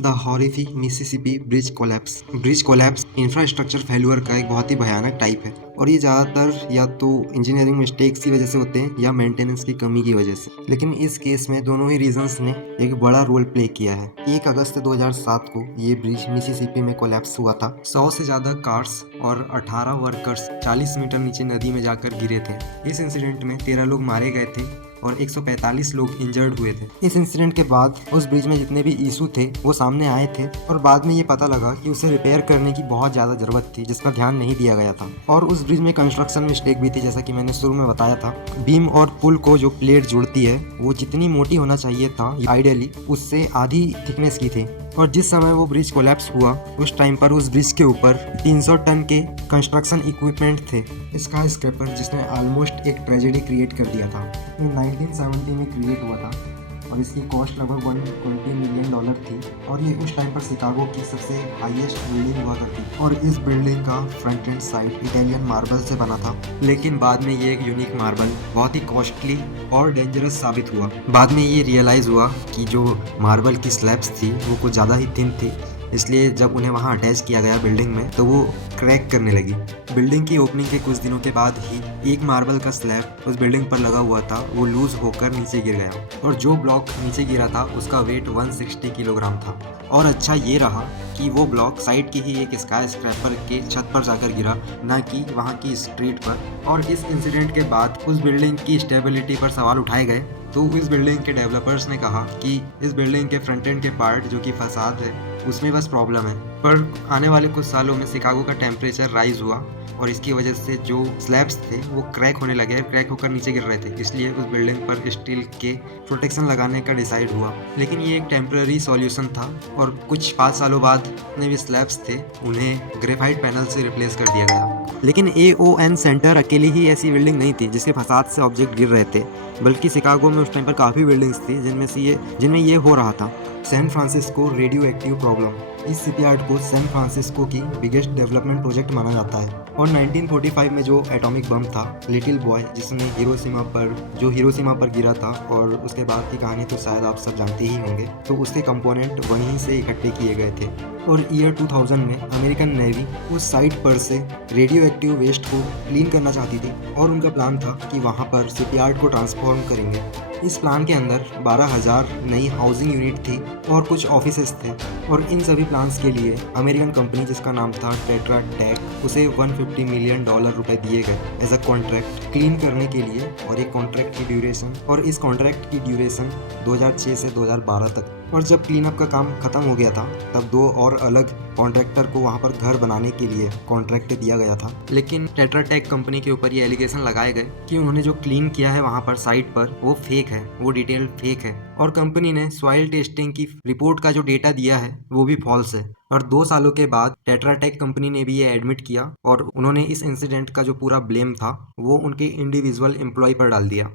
The horrific Mississippi bridge collapse. Bridge collapse infrastructure failure का एक बहुत ही भयानक टाइप है और ये ज़्यादातर या तो इंजीनियरिंग मिस्टेक्स की वजह से होते हैं या मेंटेनेंस की कमी की वजह से। लेकिन इस केस में दोनों ही रीजंस ने एक बड़ा रोल प्ले किया है। 1 अगस्त 2007 को ये ब्रिज मिसिसिपी में कोलैप्स हुआ था। 100 से ज़्यादा कार्स और 18 वर्कर्स 40 मीटर नीचे नदी में जाकर गिरे थे। इस इंसिडेंट में 13 लोग मारे गए थे और 145 लोग इंजर्ड हुए थे। इस इंसिडेंट के बाद उस ब्रिज में जितने भी इशू थे वो सामने आए थे और बाद में ये पता लगा कि उसे रिपेयर करने की बहुत ज़्यादा ज़रूरत थी जिसका ध्यान नहीं दिया गया था। और उस ब्रिज में कंस्ट्रक्शन मिस्टेक भी थी, जैसा कि मैंने शुरू में बताया था। बीम और पुल को जो प्लेट जुड़ती है वो जितनी मोटी होना चाहिए था आइडियली उससे आधी थिकनेस की थी। और जिस समय वो ब्रिज कोलैप्स हुआ उस टाइम पर उस ब्रिज के ऊपर 300 टन के कंस्ट्रक्शन इक्विपमेंट थे। स्काई स्क्रैपर जिसने ऑलमोस्ट एक ट्रेजेडी क्रिएट कर दिया था। ये 1970 में क्रिएट हुआ था और इसकी कॉस्ट लगभग $120 मिलियन थी और ये उस टाइम पर शिकागो की सबसे हाईएस्ट बिल्डिंग हुआ करती थी। और इस बिल्डिंग का front end side Italian marble से बना था, लेकिन बाद में ये एक यूनिक मार्बल बहुत ही कॉस्टली और डेंजरस साबित हुआ। बाद में ये रियलाइज़ हुआ कि जो मार्बल की स्लैब्स थी वो कुछ ज़्यादा ही थिन थी, इसलिए जब उन्हें वहाँ अटैच किया गया बिल्डिंग में तो वो क्रैक करने लगी। बिल्डिंग की ओपनिंग के कुछ दिनों के बाद ही एक मार्बल का स्लैब उस बिल्डिंग पर लगा हुआ था, वो लूज होकर नीचे गिर गया और जो ब्लॉक नीचे गिरा था उसका वेट 160 किलोग्राम था। और अच्छा ये रहा कि वो ब्लॉक साइड की ही एक स्काई स्क्रैपर के छत पर जाकर गिरा, ना कि वहाँ की स्ट्रीट पर। और इस इंसिडेंट के बाद उस बिल्डिंग की स्टेबिलिटी पर सवाल उठाए गए तो इस बिल्डिंग के डेवलपर्स ने कहा कि इस बिल्डिंग के फ्रंट एंड के पार्ट जो कि फसाद है उसमें बस प्रॉब्लम है। पर आने वाले कुछ सालों में शिकागो का टेम्परेचर राइज हुआ और इसकी वजह से जो स्लैब्स थे वो क्रैक होने लगे, क्रैक होकर नीचे गिर रहे थे, इसलिए उस बिल्डिंग पर स्टील के प्रोटेक्शन लगाने का डिसाइड हुआ। लेकिन ये एक टेम्पररी सॉल्यूशन था और कुछ 5 सालों बाद जितने भी स्लैब्स थे उन्हें ग्रेफाइट पैनल से रिप्लेस कर दिया गया। लेकिन AON सेंटर अकेली ही ऐसी बिल्डिंग नहीं थी जिसके फसाद से ऑब्जेक्ट गिर रहे थे, बल्कि शिकागो में उस टाइम पर काफ़ी बिल्डिंग्स थी जिनमें ये हो रहा था। San Francisco radioactive problem. इस शिपयार्ड को सैन फ्रांसिस्को की बिगेस्ट डेवलपमेंट प्रोजेक्ट माना जाता है। और 1945 में जो एटॉमिक बम था लिटिल बॉय जिसने हिरोशिमा पर गिरा था, और उसके बाद की कहानी तो शायद आप सब जानते ही होंगे, तो उसके कंपोनेंट वहीं से इकट्ठे किए गए थे। और ईयर 2000 में अमेरिकन नेवी उस साइट पर से रेडियो एक्टिव वेस्ट को क्लीन करना चाहती थी और उनका प्लान था कि वहाँ पर शिपयार्ड को ट्रांसफॉर्म करेंगे। इस प्लान के अंदर 12,000 नई हाउसिंग यूनिट थी और कुछ ऑफिसेस थे। और इन सभी प्लान्स के लिए अमेरिकन कंपनी जिसका नाम था टेट्रा टेक, उसे $150 मिलियन रुपए दिए गए एज अ कॉन्ट्रैक्ट क्लीन करने के लिए। और इस कॉन्ट्रैक्ट की ड्यूरेशन 2006 से 2012 तक। और जब क्लीन अप का काम खत्म हो गया था तब 2 और अलग कॉन्ट्रैक्टर को वहां पर घर बनाने के लिए कॉन्ट्रैक्ट दिया गया था। लेकिन टेट्रा टेक कंपनी के ऊपर ये एलिगेशन लगाए गए कि उन्होंने जो क्लीन किया है वहां पर साइट पर वो फेक है, वो डिटेल फेक है। और कंपनी ने सॉइल टेस्टिंग की रिपोर्ट का जो डेटा दिया है वो भी फॉल्स है। और 2 सालों के बाद टेट्रा टेक कंपनी ने भी ये एडमिट किया और उन्होंने इस इंसिडेंट का जो पूरा ब्लेम था वो उनके इंडिविजुअल एम्प्लॉय पर डाल दिया।